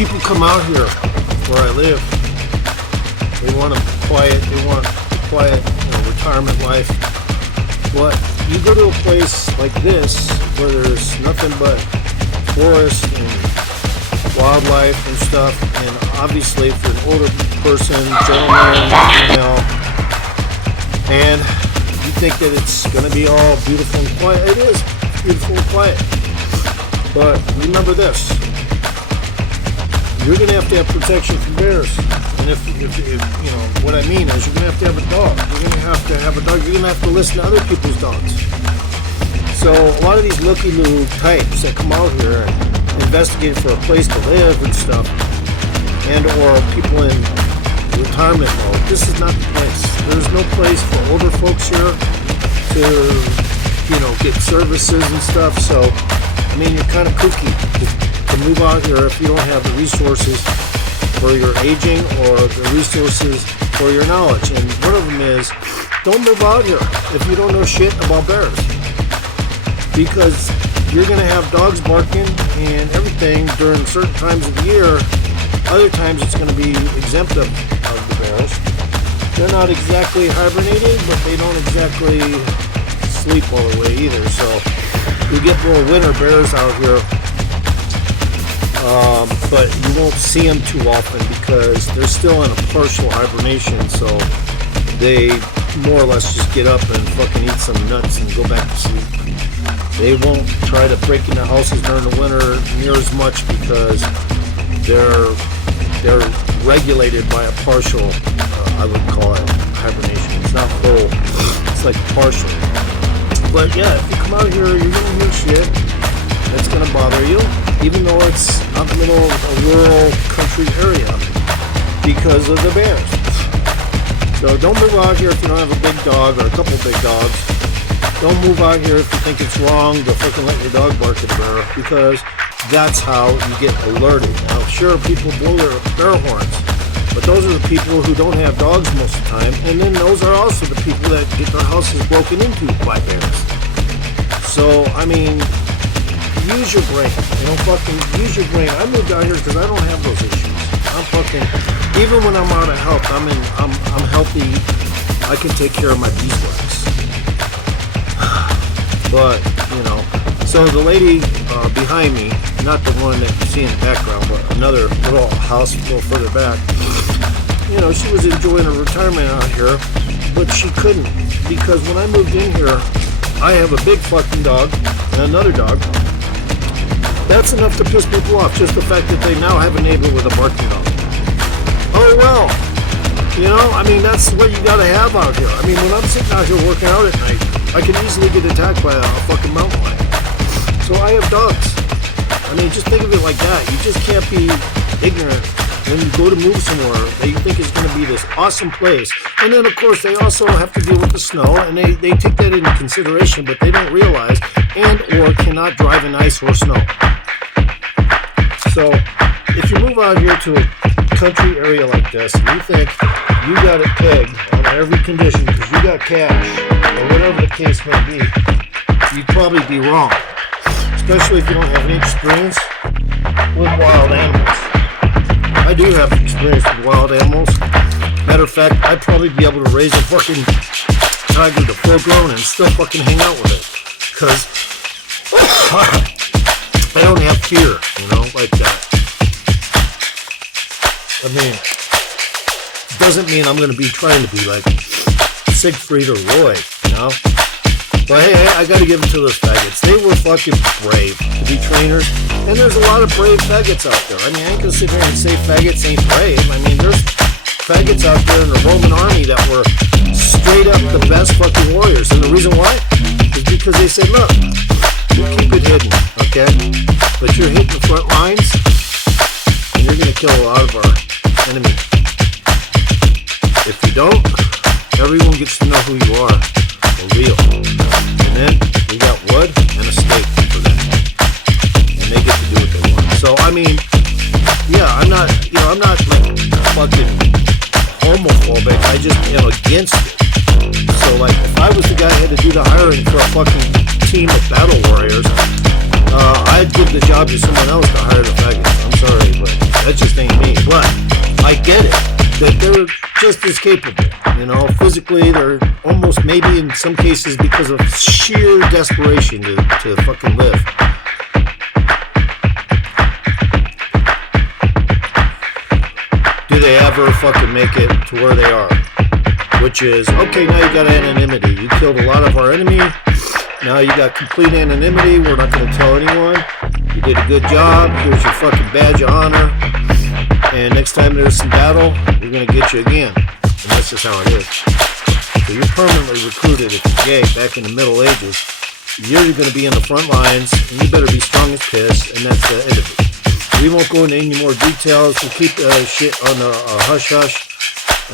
people come out here where I live. They want a quiet, retirement life. But you go to a place like this where there's nothing but forest and wildlife and stuff, and obviously for an older person, gentleman, female, and you think that it's going to be all beautiful and quiet. It is beautiful and quiet. But remember this. You're going to have protection from bears. And if you know, what I mean is you're going to have a dog. You're going to have a dog. You're going to have to listen to other people's dogs. So a lot of these looky-loo types that come out here and investigate for a place to live and stuff, and or people in retirement mode, this is not the place. There's no place for older folks here to, get services and stuff. So, I mean, you're kind of kooky to move out here if you don't have the resources for your aging or the resources for your knowledge. And one of them is, don't move out here if you don't know shit about bears. Because you're going to have dogs barking and everything during certain times of the year. Other times it's going to be exempt of the bears. They're not exactly hibernating, but they don't exactly sleep all the way either. So you get more winter bears out here, but you won't see them too often because they're still in a partial hibernation. So they more or less just get up and fucking eat some nuts and go back to sleep. They won't try to break into houses during the winter near as much because they're regulated by a partial, I would call it hibernation. It's not full, it's like partial. But yeah, if you come out here, you're gonna hear shit that's gonna bother you, even though it's out in the middle of a rural country area because of the bears. So don't move out here if you don't have a big dog or a couple big dogs. Don't move out here if you think it's wrong to fucking let your dog bark at a bear, because that's how you get alerted. Now, sure, people blow their bear horns, but those are the people who don't have dogs most of the time, and then those are also the people that get their houses broken into by bears. So, I mean, use your brain. Fucking use your brain. I moved out here because I don't have those issues. I'm fucking, even when I'm out of health, I'm healthy. I can take care of my beeswax. But, so the lady behind me, not the one that you see in the background, but another little house a little further back, she was enjoying her retirement out here, but she couldn't, because when I moved in here, I have a big fucking dog and another dog. That's enough to piss people off, just the fact that they now have a neighbor with a barking dog. Oh well, that's what you gotta have out here. I mean, when I'm sitting out here working out at night, I can easily get attacked by a fucking mountain lion. So I have dogs. I mean, just think of it like that. You just can't be ignorant when you go to move somewhere that you think is going to be this awesome place. And then, of course, they also have to deal with the snow, and they take that into consideration, but they don't realize and or cannot drive in ice or snow. So if you move out here to a country area like this, and you think you got it pegged on every condition because you got cash, or whatever the case may be, you'd probably be wrong. Especially if you don't have any experience with wild animals. I do have experience with wild animals. Matter of fact, I'd probably be able to raise a fucking tiger to full grown and still fucking hang out with it. Because I don't have fear, like that. I mean, it doesn't mean I'm going to be trying to be like Siegfried or Roy, But hey, I gotta give it to those faggots. They were fucking brave to be trainers. And there's a lot of brave faggots out there. I mean, I ain't gonna sit here and say faggots ain't brave. I mean, there's faggots out there in the Roman army that were straight up the best fucking warriors. And the reason why is because they said, look, you keep it hidden, okay? But you're hitting the front lines, and you're gonna kill a lot of our enemies. If you don't, everyone gets to know who you are. Real. And then we got wood and a steak for them. And they get to do what they want. So I mean, yeah, I'm not like fucking homophobic. I just am against it. So like if I was the guy who had to do the hiring for a fucking team of battle warriors, I'd give the job to someone else to hire the faggots. I'm sorry, but That just ain't me. But I get it. That they're just as capable. You know, physically, they're almost maybe in some cases because of sheer desperation to fucking live. Do they ever fucking make it to where they are? Which is, okay, now you got anonymity. You killed a lot of our enemy. Now you got complete anonymity. We're not going to tell anyone. You did a good job. Here's your fucking badge of honor. And next time there's some battle, we're going to get you again. And that's just how it is. So you're permanently recruited if you're gay back in the Middle Ages. You're going to be in the front lines, and you better be strong as piss, and that's the end of it. We won't go into any more details. We'll keep shit on the hush-hush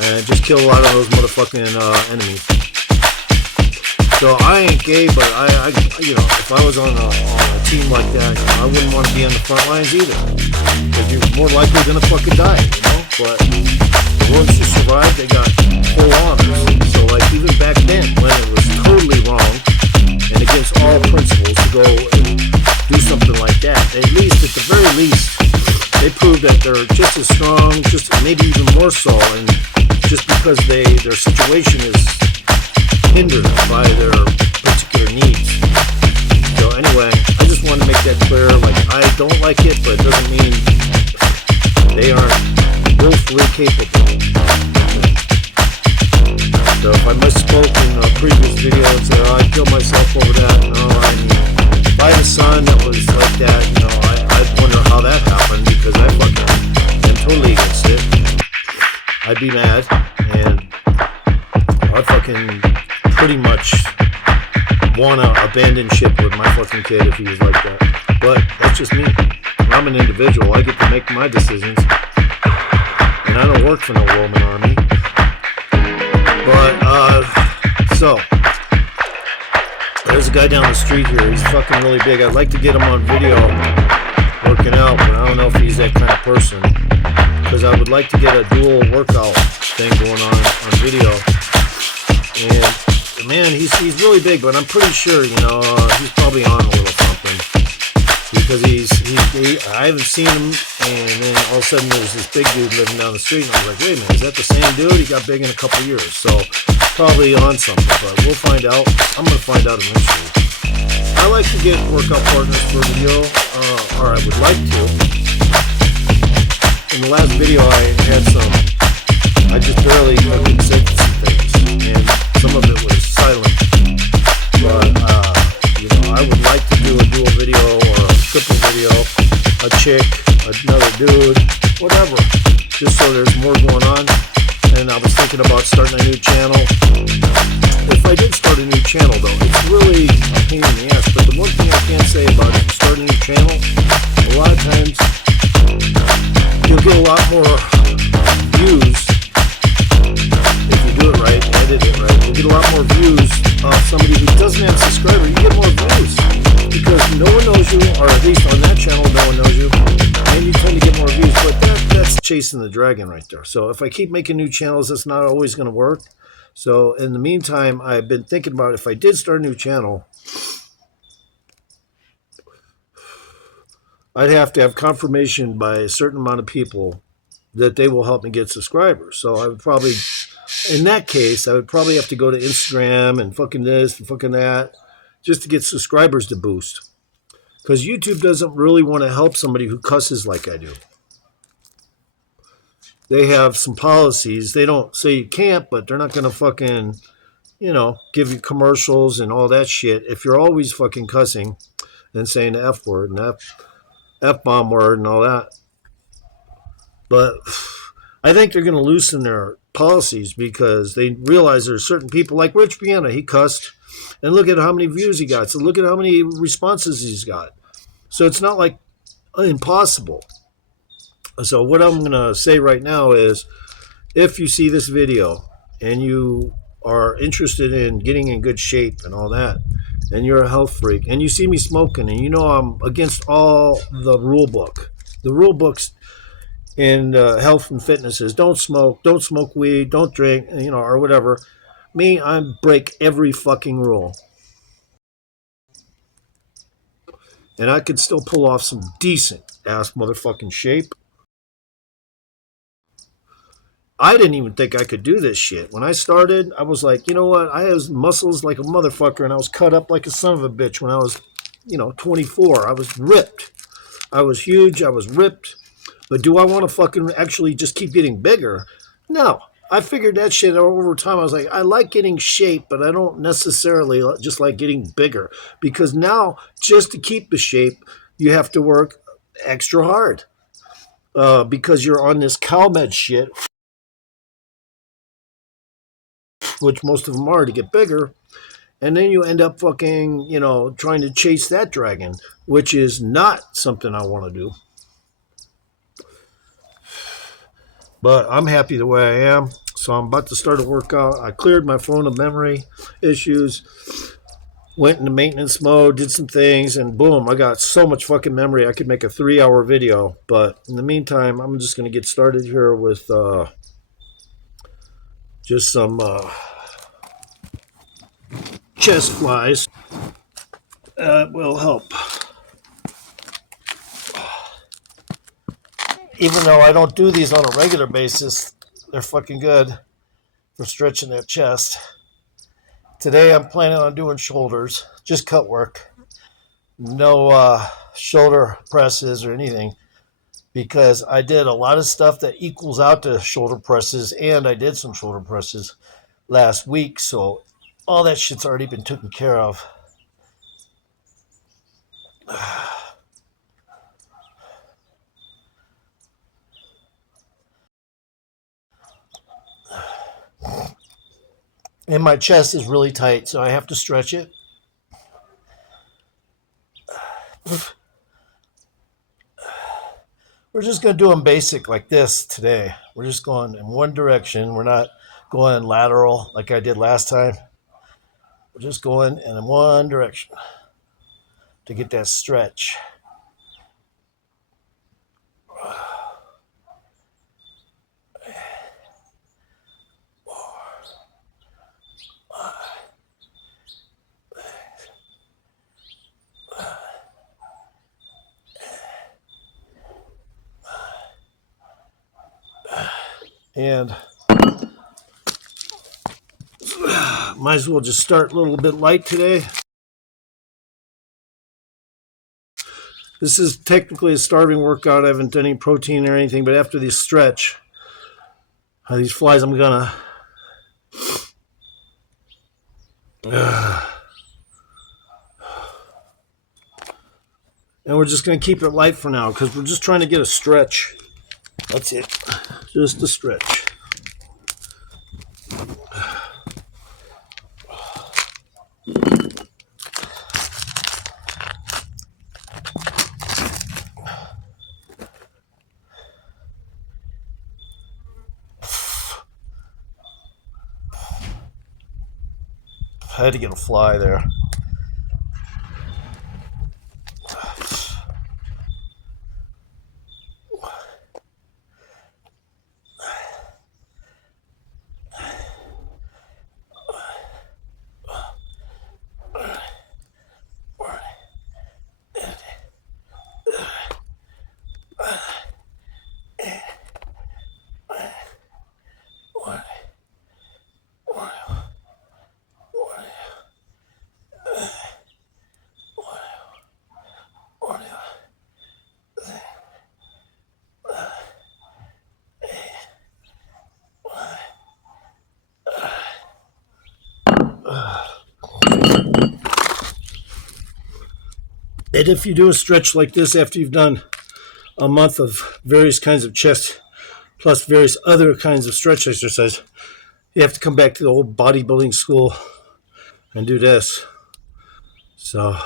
and just kill a lot of those motherfucking enemies. So I ain't gay, but I you know, if I was on a team like that, you know, I wouldn't want to be on the front lines either, because you're more likely gonna fucking die, you know. But the ones who survived, they got full honors. So like even back then, when it was totally wrong and against all principles to go and do something like that, at the very least, they proved that they're just as strong, just maybe even more so, and just because their situation is hindered by their particular needs. So anyway, I just wanted to make that clear. Like, I don't like it, but it doesn't mean they aren't woefully capable. So if I misspoke in a previous video and said, oh, I killed myself over that, no, I mean, if I had a son that was like that, you know, I'd wonder how that happened, because I fucking am totally against it. I'd be mad, and I'd fucking pretty much want to abandon ship with my fucking kid if he was like that. But that's just me. I'm an individual. I get to make my decisions. And I don't work for no Roman army. But, so, there's a guy down the street here. He's fucking really big. I'd like to get him on video working out, but I don't know if he's that kind of person. Because I would like to get a dual workout thing going on video. And man, he's really big, but I'm pretty sure, you know, he's probably on a little something, because I haven't seen him, and then all of a sudden there's this big dude living down the street, and I was like, wait a minute, is that the same dude? He got big in a couple years, so probably on something, but we'll find out. I'm gonna find out eventually. I like to get workout partners for video, or I would like to. In the last video, I had some. I just barely couldn't say some things, and some of it was silent. But you know, I would like to do a dual video or a triple video, a chick, another dude, whatever, just so there's more going on. And I was thinking about starting a new channel. If I did start a new channel, though, it's really a pain in the ass. But the one thing I can say about it, if you start a new channel, a lot of times you'll get a lot more views if you do it right, edit it right. You'll get a lot more views off somebody who doesn't have subscribers. You get more views because no one knows you, or at least on that channel, no one knows you, and you tend to get more views. But that's chasing the dragon right there. So if I keep making new channels, that's not always going to work. So in the meantime, I've been thinking about if I did start a new channel, I'd have to have confirmation by a certain amount of people that they will help me get subscribers. So I would probably, in that case, I would probably have to go to Instagram and fucking this and fucking that just to get subscribers to boost. Because YouTube doesn't really want to help somebody who cusses like I do. They have some policies. They don't say you can't, but they're not going to fucking, you know, give you commercials and all that shit if you're always fucking cussing and saying the F word and F-bomb word and all that. But I think they're going to loosen their policies because they realize there's certain people like Rich Piana. He cussed, and look at how many views he got. So look at how many responses he's got. So it's not like impossible. So what I'm going to say right now is, if you see this video and you are interested in getting in good shape and all that, and you're a health freak, and you see me smoking, and you know I'm against all the rule book. The rule books in health and fitness is don't smoke weed, don't drink, you know, or whatever. Me, I break every fucking rule. And I could still pull off some decent ass motherfucking shape. I didn't even think I could do this shit. When I started, I was like, you know what? I have muscles like a motherfucker, and I was cut up like a son of a bitch when I was, 24. I was ripped. I was huge. I was ripped. But do I want to fucking actually just keep getting bigger? No. I figured that shit out over time. I was like, I like getting shape, but I don't necessarily just like getting bigger. Because now, just to keep the shape, you have to work extra hard. Because you're on this CalMed shit, which most of them are to get bigger. And then you end up fucking, trying to chase that dragon, which is not something I want to do. But I'm happy the way I am. So I'm about to start a workout. I cleared my phone of memory issues, went into maintenance mode, did some things, and boom, I got so much fucking memory I could make a 3-hour video. But in the meantime, I'm just going to get started here with just some chest flies. Will help. Even though I don't do these on a regular basis, they're fucking good for stretching that chest. Today I'm planning on doing shoulders, just cut work. No shoulder presses or anything, because I did a lot of stuff that equals out to shoulder presses, and I did some shoulder presses last week, so all that shit's already been taken care of. And my chest is really tight, so I have to stretch it. We're just going to do them basic like this today. We're just going in one direction. We're not going lateral like I did last time. We're just going in one direction to get that stretch. And might as well just start a little bit light today. This is technically a starving workout. I haven't done any protein or anything, but after this stretch, these flies, I'm gonna and we're just gonna keep it light for now because we're just trying to get a stretch. That's it, just a stretch. I had to get a fly there. And if you do a stretch like this after you've done a month of various kinds of chest plus various other kinds of stretch exercise, you have to come back to the old bodybuilding school and do this. So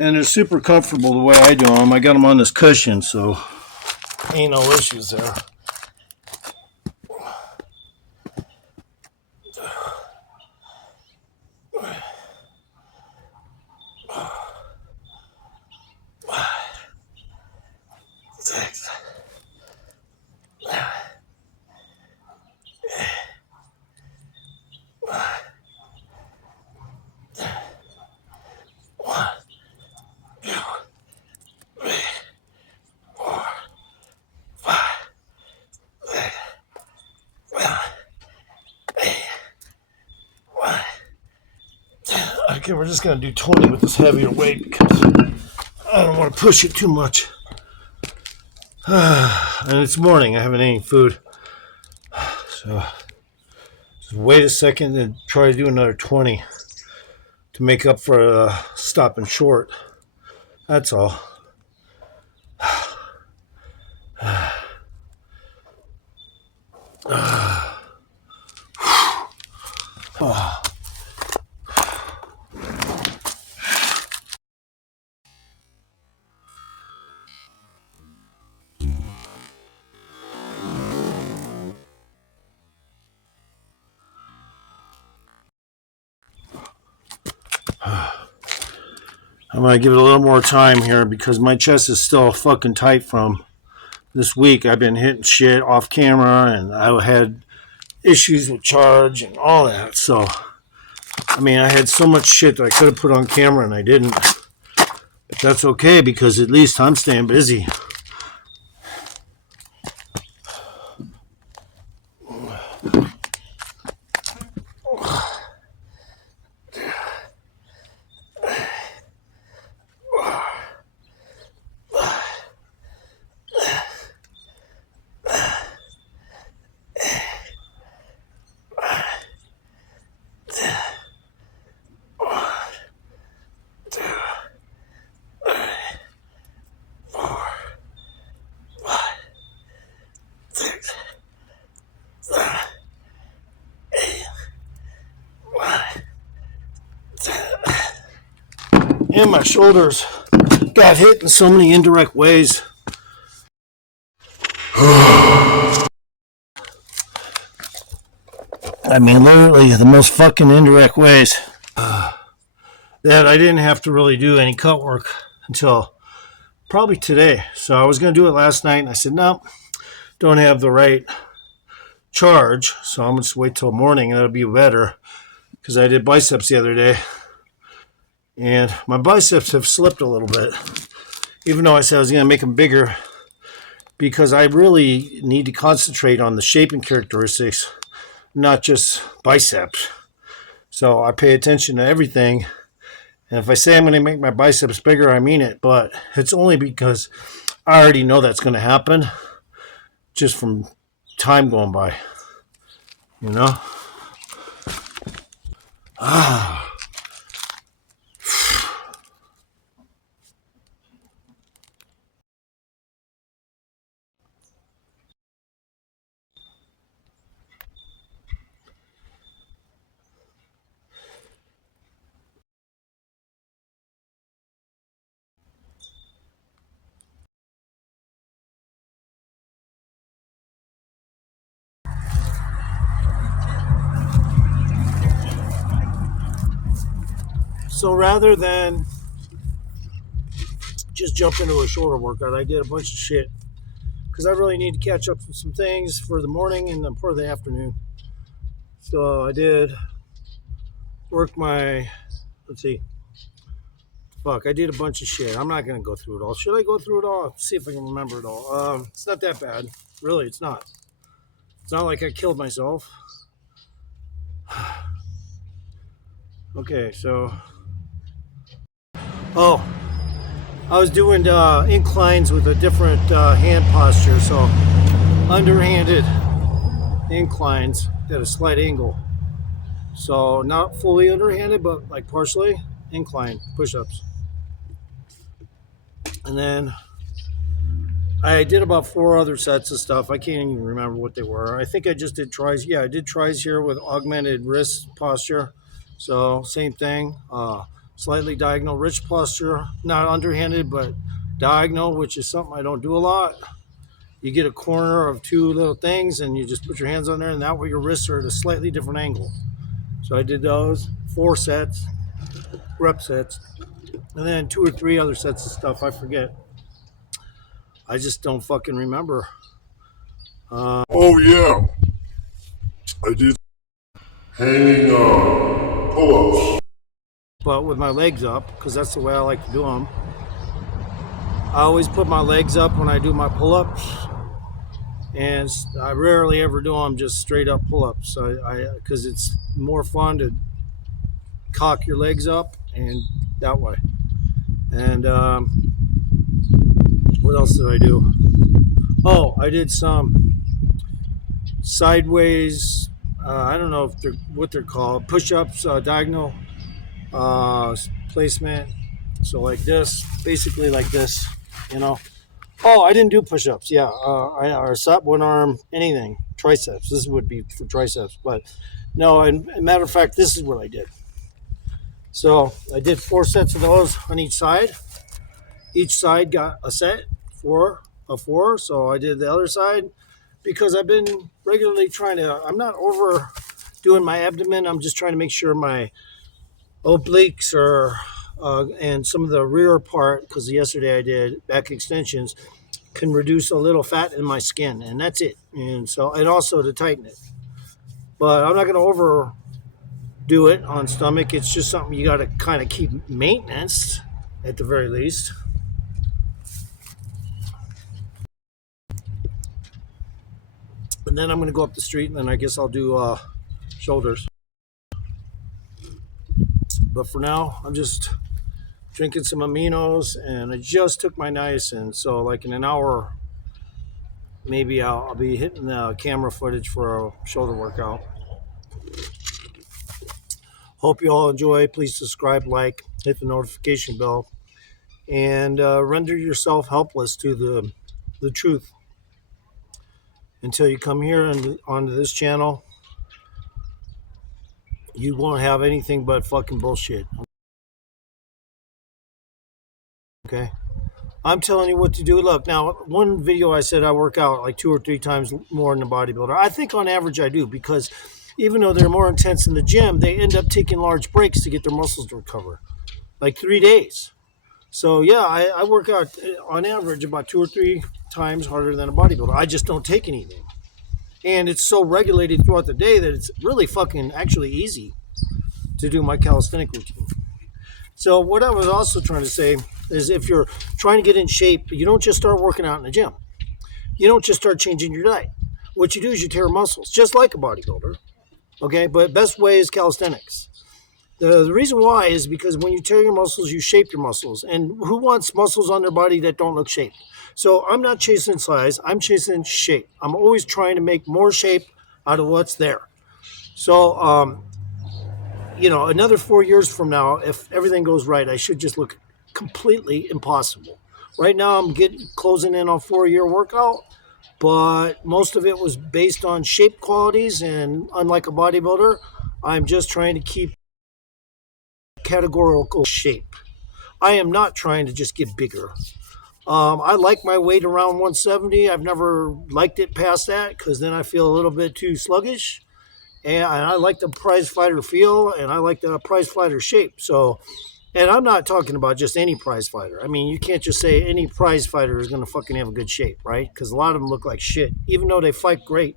and they're super comfortable the way I do them. I got them on this cushion, so ain't no issues there. Okay, we're just gonna do 20 with this heavier weight because I don't want to push it too much. And it's morning. I haven't eaten food, so just wait a second and try to do another 20 to make up for stopping short. That's all. I'm gonna give it a little more time here because my chest is still fucking tight from this week. I've been hitting shit off camera and I had issues with charge and all that. So, I mean, I had so much shit that I could have put on camera and I didn't. But that's okay because at least I'm staying busy. And my shoulders got hit in so many indirect ways. I mean, literally the most fucking indirect ways that I didn't have to really do any cut work until probably today. So I was going to do it last night, and I said, no, don't have the right charge, so I'm going to just wait till morning, and it'll be better, because I did biceps the other day, and my biceps have slipped a little bit, even though I said I was going to make them bigger, because I really need to concentrate on the shaping characteristics, not just biceps. So I pay attention to everything, and if I say I'm going to make my biceps bigger, I mean it, but it's only because I already know that's going to happen just from time going by, you know? So rather than just jump into a shoulder workout, I did a bunch of shit because I really need to catch up with some things for the morning and part of the afternoon. So I did work my, let's see, I did a bunch of shit. I'm not going to go through it all. Should I go through it all? Let's see if I can remember it all. It's not that bad. Really, it's not. It's not like I killed myself. Okay, so... Oh, I was doing inclines with a different hand posture. So underhanded inclines at a slight angle. So not fully underhanded, but like partially incline push-ups. And then I did about 4 other sets of stuff. I can't even remember what they were. I think I just did tries. Yeah, I did tries here with augmented wrist posture. So same thing. Slightly diagonal wrist posture, not underhanded, but diagonal, which is something I don't do a lot. You get a corner of 2 little things and you just put your hands on there, and that way your wrists are at a slightly different angle. So I did those 4 sets, rep sets, and then 2 or 3 other sets of stuff. I forget. I just don't fucking remember. Oh yeah, I did hanging pull-ups. But with my legs up, because that's the way I like to do them. I always put my legs up when I do my pull-ups, and I rarely ever do them just straight up pull-ups. Because it's more fun to cock your legs up and that way. And what else did I do? Oh, I did some sideways. I don't know if they're what they're called. Push-ups, diagonal uh, placement. So like this, basically like this. You know. Oh, I didn't do push-ups. Yeah, or sub, one arm, anything, triceps. This would be for triceps, but no. And matter of fact, this is what I did. So I did 4 sets of those on each side. Each side got a set, four. So I did the other side because I've been regularly trying to. I'm not over doing my abdomen. I'm just trying to make sure my obliques are and some of the rear part, because yesterday I did back extensions, can reduce a little fat in my skin, and that's it. And so, and also to tighten it. But I'm not going to overdo it on stomach. It's just something you got to kind of keep maintenance at the very least. And then I'm going to go up the street, and then I guess I'll do shoulders. But for now, I'm just drinking some aminos, and I just took my niacin. So, like in an hour, maybe I'll be hitting the camera footage for a shoulder workout. Hope you all enjoy. Please subscribe, like, hit the notification bell, and render yourself helpless to the truth. Until you come here and onto this channel, you won't have anything but fucking bullshit. Okay? I'm telling you what to do. Look, now, one video I said I work out like 2 or 3 times more than a bodybuilder. I think on average I do, because even though they're more intense in the gym, they end up taking large breaks to get their muscles to recover, like 3 days. So yeah, I work out on average about 2 or 3 times harder than a bodybuilder. I just don't take anything. And it's so regulated throughout the day that it's really fucking actually easy to do my calisthenic routine. So what I was also trying to say is, if you're trying to get in shape, you don't just start working out in the gym. You don't just start changing your diet. What you do is you tear muscles, just like a bodybuilder. Okay, but best way is calisthenics. The reason why is because when you tear your muscles, you shape your muscles. And who wants muscles on their body that don't look shaped? So I'm not chasing size. I'm chasing shape. I'm always trying to make more shape out of what's there. So, another 4 years from now, if everything goes right, I should just look completely impossible. Right now, I'm closing in on 4-year workout, but most of it was based on shape qualities. And unlike a bodybuilder, I'm just trying to keep categorical shape. I am not trying to just get bigger. I like my weight around 170. I've never liked it past that, because then I feel a little bit too sluggish. And I like the prize fighter feel, and I like the prize fighter shape. So, and I'm not talking about just any prize fighter. I mean, you can't just say any prize fighter is going to fucking have a good shape, right? Because a lot of them look like shit. Even though they fight great,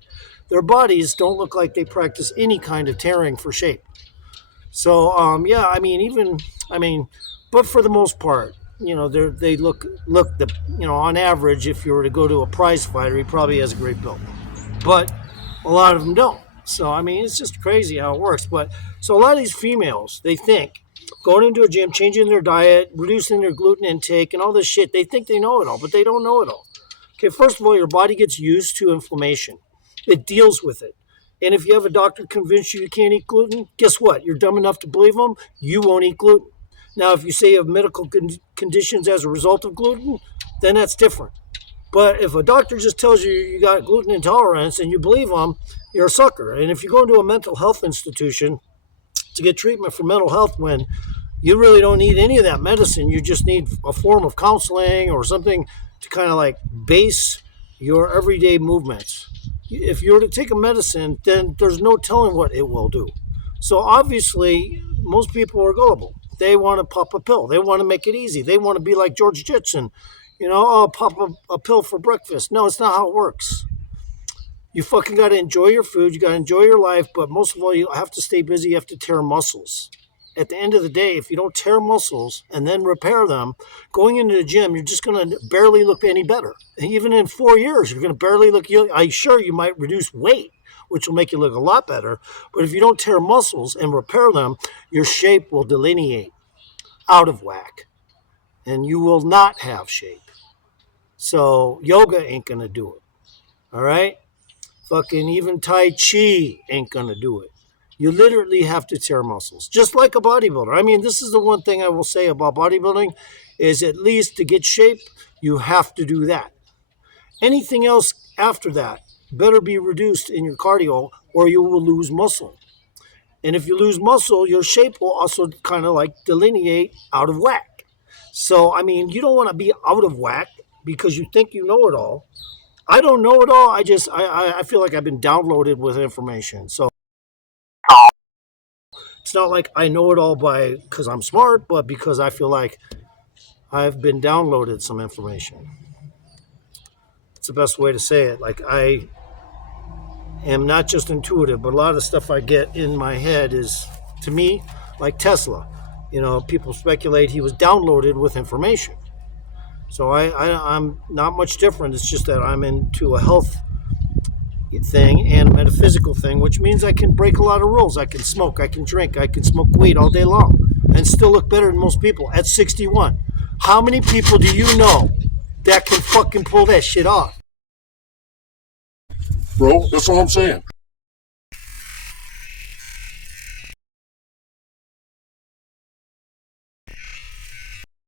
their bodies don't look like they practice any kind of tearing for shape. So, yeah, but for the most part, they look on average, if you were to go to a prize fighter, he probably has a great build, but a lot of them don't. So, I mean, it's just crazy how it works. But so a lot of these females, they think going into a gym, changing their diet, reducing their gluten intake, and all this shit, they think they know it all, but they don't know it all. Okay, first of all, your body gets used to inflammation. It deals with it. And if you have a doctor convince you can't eat gluten, guess what? You're dumb enough to believe them. You won't eat gluten. Now, if you say you have medical conditions as a result of gluten, then that's different. But if a doctor just tells you you got gluten intolerance and you believe them, you're a sucker. And if you go into a mental health institution to get treatment for mental health, when you really don't need any of that medicine, you just need a form of counseling or something to kind of like base your everyday movements. If you were to take a medicine, then there's no telling what it will do. So obviously, most people are gullible. They want to pop a pill. They want to make it easy. They want to be like George Jetson. I'll pop a pill for breakfast. No, it's not how it works. You fucking got to enjoy your food. You got to enjoy your life. But most of all, you have to stay busy. You have to tear muscles. At the end of the day, if you don't tear muscles and then repair them, going into the gym, you're just going to barely look any better. And even in 4 years, you're going to barely look. I'm sure you might reduce weight, which will make you look a lot better. But if you don't tear muscles and repair them, your shape will delineate. out of whack, and you will not have shape. So yoga ain't gonna do it. All right? Fucking even Tai Chi ain't gonna do it. You literally have to tear muscles, just like a bodybuilder. I mean, this is the one thing I will say about bodybuilding is at least to get shape, you have to do that. Anything else after that better be reduced in your cardio or you will lose muscle. And if you lose muscle, your shape will also kind of like delineate out of whack. So, I mean, you don't want to be out of whack because you think you know it all. I don't know it all. I feel like I've been downloaded with information. So it's not like I know it all by because I'm smart, but because I feel like I've been downloaded some information. It's the best way to say it. Like I am not just intuitive, but a lot of the stuff I get in my head is, to me, like Tesla. You know, people speculate he was downloaded with information. So I'm not much different. It's just that I'm into a health thing and a metaphysical thing, which means I can break a lot of rules. I can smoke, I can drink, I can smoke weed all day long and still look better than most people at 61. How many people do you know that can fucking pull that shit off? Bro, that's all I'm saying.